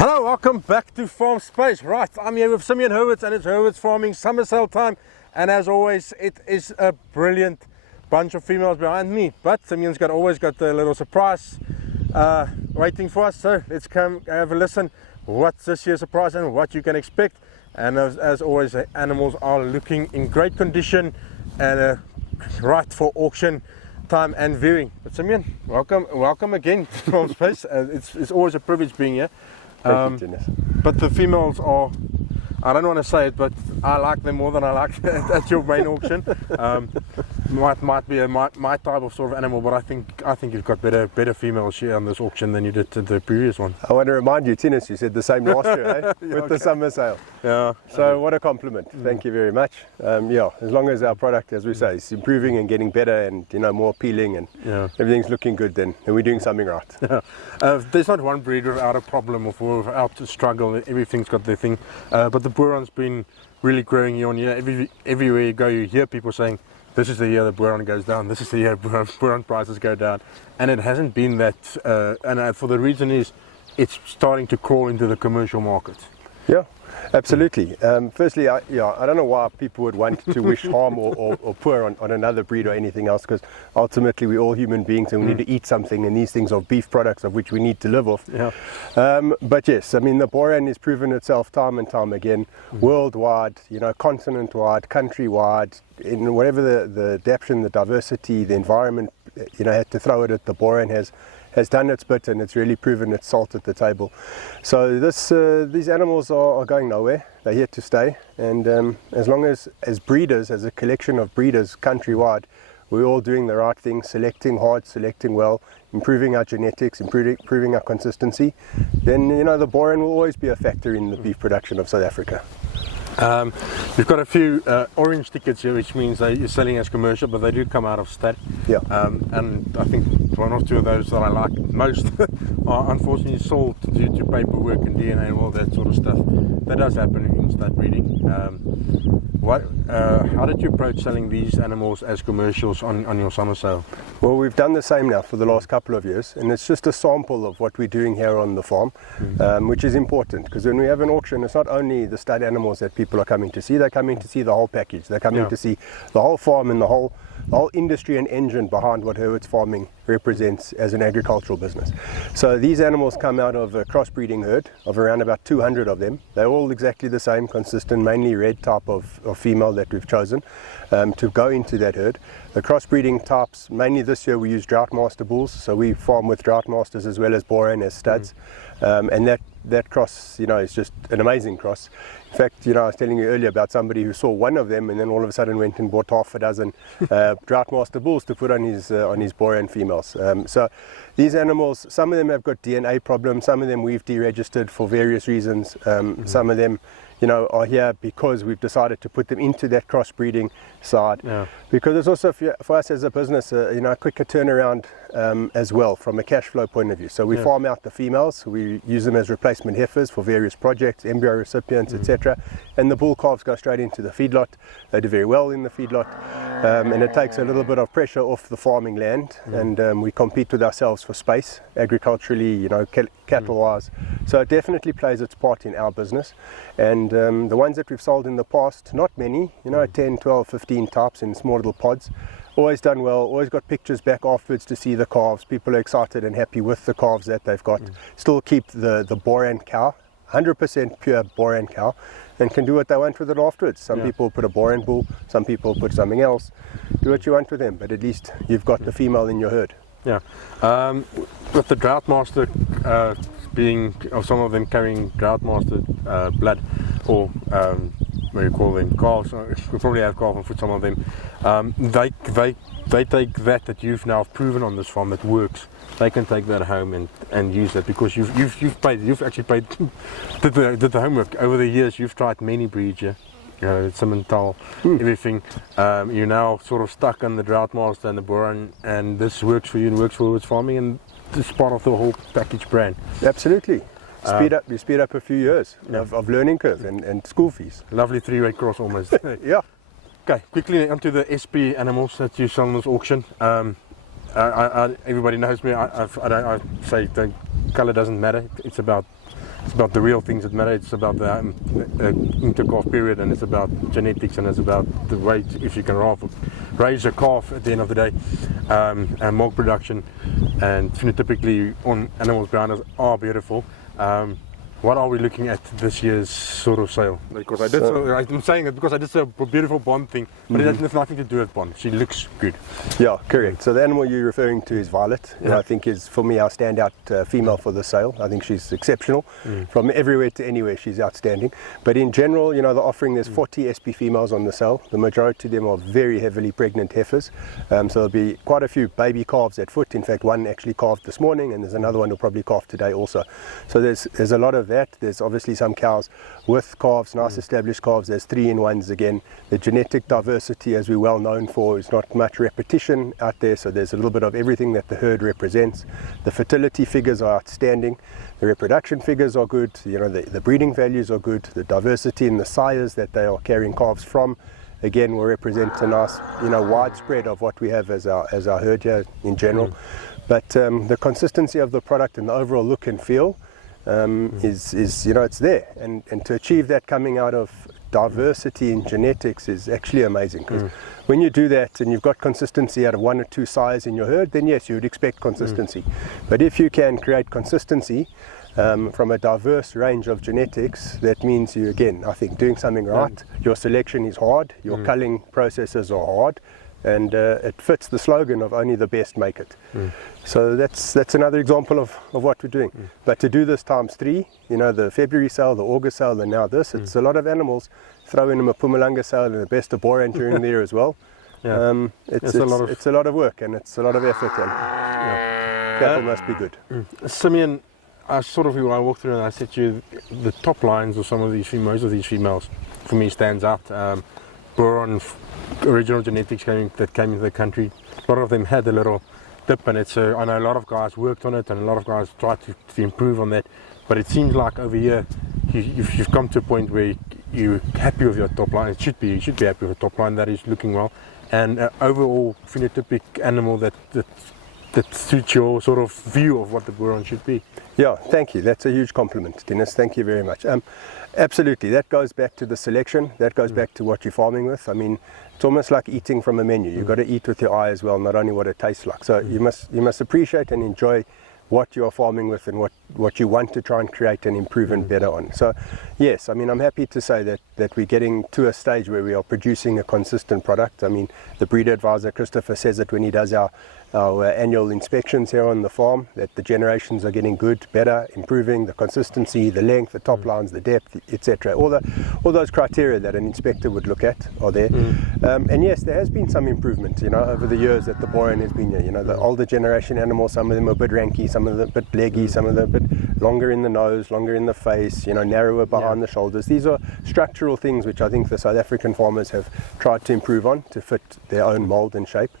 Hello, welcome back to Farmspace. Right, I'm here with Simeon Hurwitz and it's Hurwitz Farming Summer Sale time. And as always, it is a brilliant bunch of females behind me. But Simeon's always got a little surprise waiting for us. So let's come have a listen what's this year's surprise and what you can expect. And as always, the animals are looking in great condition and right for auction time and viewing. But Simeon, welcome again to Farmspace. It's always a privilege being here. Thank you, Dennis. But the females are, I don't want to say it, but I like them more than I like at your main auction. Might be my type of sort of animal, but I think you've got better females here on this auction than you did to the previous one. I want to remind you, Dennis, you said the same last year, eh? With Okay. the summer sale. Yeah. So what a compliment. Thank you very much. Yeah, as long as our product, as we say, is improving and getting better and more appealing and everything's looking good, then we're doing something right. There's not one breeder without a problem or without a struggle. Everything's got their thing. But the Boeron's been really growing year on year. Everywhere you go, you hear people saying, this is the year the Boeron goes down, this is the year Boeron prices go down. And it hasn't been that, and for the reason is, it's starting to crawl into the commercial market. Yeah, absolutely. Firstly, I don't know why people would want to wish harm or poor on another breed or anything else, because ultimately we're all human beings and we need to eat something, and these things are beef products of which we need to live off. Yeah. But yes, I mean, the Boeron has proven itself time and time again, worldwide, continent-wide, country-wide, in whatever the adaptation, the diversity, the environment, had to throw it at, the Boeron has done its bit, and it's really proven its salt at the table. So these animals are going nowhere. They're here to stay, and as long as breeders, as a collection of breeders countrywide, we're all doing the right thing, selecting hard, selecting well, improving our genetics, improving our consistency, then the Boeron will always be a factor in the beef production of South Africa. We've got a few orange tickets here, which means you're selling as commercial, but they do come out of stud. Yeah. And I think one or two of those that I like most are unfortunately sold due to paperwork and DNA and all that sort of stuff. That does happen in stud breeding. How did you approach selling these animals as commercials on your summer sale? Well, we've done the same now for the last couple of years, and it's just a sample of what we're doing here on the farm, which is important, because when we have an auction, it's not only the stud animals that people are coming to see, they're coming to see the whole package. They're coming to see the whole farm and the whole industry and engine behind what Hurwitz Farming represents as an agricultural business. So these animals come out of a crossbreeding herd of around about 200 of them. They're all exactly the same, consistent, mainly red type of female that we've chosen to go into that herd. The crossbreeding types, mainly this year we use drought master bulls, so we farm with drought masters as well as Boeron as studs, and that cross, is just an amazing cross. In fact, I was telling you earlier about somebody who saw one of them and then all of a sudden went and bought half a dozen drought master bulls to put on his Boeron females. So these animals, some of them have got DNA problems, some of them we've deregistered for various reasons, some of them are here because we've decided to put them into that crossbreeding side, because it's also for us as a business a quicker turnaround as well from a cash flow point of view. So we farm out the females, we use them as replacement heifers for various projects, embryo recipients, etc., and the bull calves go straight into the feedlot. They do very well in the feedlot, and it takes a little bit of pressure off the farming land, and we compete with ourselves for space agriculturally, cattle wise. So it definitely plays its part in our business. And the ones that we've sold in the past, not many, 10, 12, 15 types in small little pods, always done well, always got pictures back afterwards to see the calves. People are excited and happy with the calves that they've got. Still keep the Boeron cow, 100% pure Boeron cow, and can do what they want with it afterwards. Some people put a Boeron bull, some people put something else. Do what you want with them, but at least you've got the female in your herd. Yeah. With the drought master some of them carrying drought master blood, or what do you call them, calves. We probably have calf for some of them. They take that you've now proven on this farm that works. They can take that home and use that, because you've actually paid did the homework over the years. You've tried many breeds, Simmental, everything. You're now sort of stuck on the drought master and the Boeron, and this works for you and works for Hurwitz Farming, and this is part of the whole package brand. Absolutely. You speed up a few years of learning curve and school fees. Lovely three-way cross almost. Yeah. Okay, quickly onto the SP animals that you sell in this auction. Everybody knows me. I say the color doesn't matter. It's about it's about the real things that matter. It's about the intercalf period, and it's about genetics, and it's about the weight, if you can raise a calf at the end of the day, and milk production, and phenotypically on animals brown are beautiful. What are we looking at this year's sort of sale? Because I'm saying it because I did a beautiful Bond thing, but it has nothing to do with Bond. She looks good. Yeah, correct. So the animal you're referring to is Violet, who I think is, for me, our standout female for the sale. I think she's exceptional. From everywhere to anywhere, she's outstanding. But in general, you know, the offering, there's 40 SP females on the sale. The majority of them are very heavily pregnant heifers. So there'll be quite a few baby calves at foot. In fact, one actually calved this morning, and there's another one who'll probably calve today also. So there's a lot of that. There's obviously some cows with calves, nice established calves. There's 3-in-1s again. The genetic diversity, as we're well known for, is not much repetition out there, so there's a little bit of everything that the herd represents. The fertility figures are outstanding. The reproduction figures are good. You know, the breeding values are good. The diversity in the sires that they are carrying calves from, again, will represent a nice, you know, widespread of what we have as our herd here in general. But the consistency of the product and the overall look and feel is, you know, it's there, and to achieve that coming out of diversity in genetics is actually amazing, because when you do that and you've got consistency out of 1 or 2 sires in your herd, then yes, you would expect consistency. But if you can create consistency from a diverse range of genetics, that means you, again, I think, doing something right. Your selection is hard, your culling processes are hard, and it fits the slogan of only the best make it. So that's another example of what we're doing. But to do this times 3, you know, the February sale, the August sale, and now this, it's a lot of animals. Throw in a Mpumalanga sale and the best of Boer during there as well. It's a lot of work, and it's a lot of effort, and cattle must be good. Simeon, I walked through and I said to you, the top lines of some of these females, most of these females, for me stands out. Boer original genetics that came into the country. A lot of them had a little dip, and I know a lot of guys worked on it, and a lot of guys tried to improve on that. But it seems like over here you've come to a point where you're happy with your top line. You should be happy with the top line that is looking well, and overall phenotypic animal that suits your sort of view of what the Boer should be. Yeah, thank you. That's a huge compliment, Dennis. Thank you very much. Absolutely, that goes back to the selection. That goes back to what you're farming with. I mean, it's almost like eating from a menu. You've got to eat with your eye as well, not only what it tastes like. So you must appreciate and enjoy what you are farming with, and what you want to try and create and improve and better on. So yes, I mean, I'm happy to say that we're getting to a stage where we are producing a consistent product. I mean, the breeder advisor Christopher says it when he does our annual inspections here on the farm, that the generations are getting good, better, improving, the consistency, the length, the top lines, the depth, etc. All those criteria that an inspector would look at are there. And yes, there has been some improvement, you know, over the years that the Boer has been here. You know, the older generation animals, some of them are a bit ranky, some of them a bit leggy, some of them a bit longer in the nose, longer in the face, you know, narrower behind the shoulders. These are structural things which I think the South African farmers have tried to improve on to fit their own mould and shape.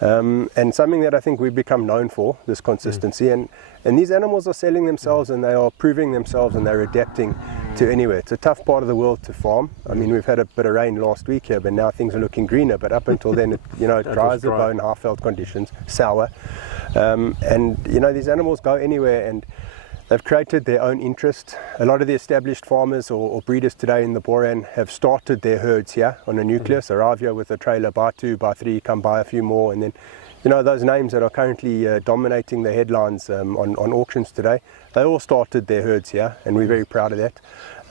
And something that I think we've become known for, this consistency, and these animals are selling themselves, and they are proving themselves, and they're adapting to anywhere. It's a tough part of the world to farm. I mean, we've had a bit of rain last week here, but now things are looking greener. But up until then, it dries the bone, half-felt conditions, sour, and you know, these animals go anywhere, and they've created their own interest. A lot of the established farmers or breeders today in the Boran have started their herds here on a nucleus, arrive here with a trailer, buy 2, buy 3, come buy a few more, and then, you know, those names that are currently dominating the headlines on auctions today, they all started their herds here, and we're very proud of that.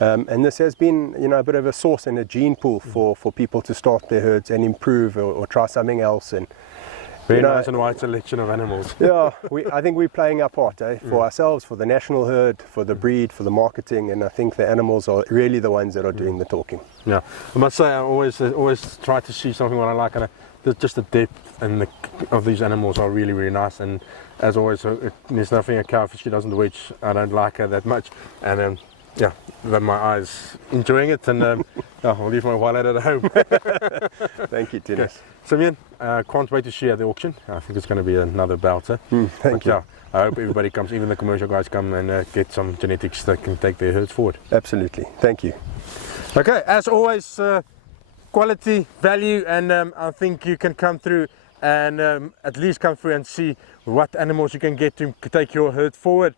And this has been, you know, a bit of a source and a gene pool for people to start their herds and improve or try something else. And very nice and wide selection of animals. Yeah, I think we're playing our part, for ourselves, for the national herd, for the breed, for the marketing, and I think the animals are really the ones that are doing the talking. Yeah, I must say I always try to see something what I like, and just the depth and of these animals are really, really nice. And as always, there's nothing a cow if she doesn't wedge. I don't like her that much, and yeah, then my eyes enjoying it, and I'll leave my wallet at home. Thank you, Dennis. Okay. Simeon, can't wait to share the auction. I think it's going to be another belter. Thank you. Yeah, I hope everybody comes, even the commercial guys come and get some genetics that can take their herds forward. Absolutely. Thank you. Okay, as always, quality, value, and I think you can come through and at least come through and see what animals you can get to take your herd forward.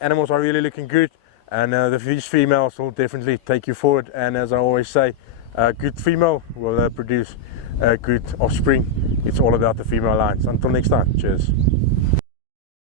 Animals are really looking good. and these females will definitely take you forward. And as I always say, a good female will produce a good offspring. It's all about the female lines. Until next time, cheers.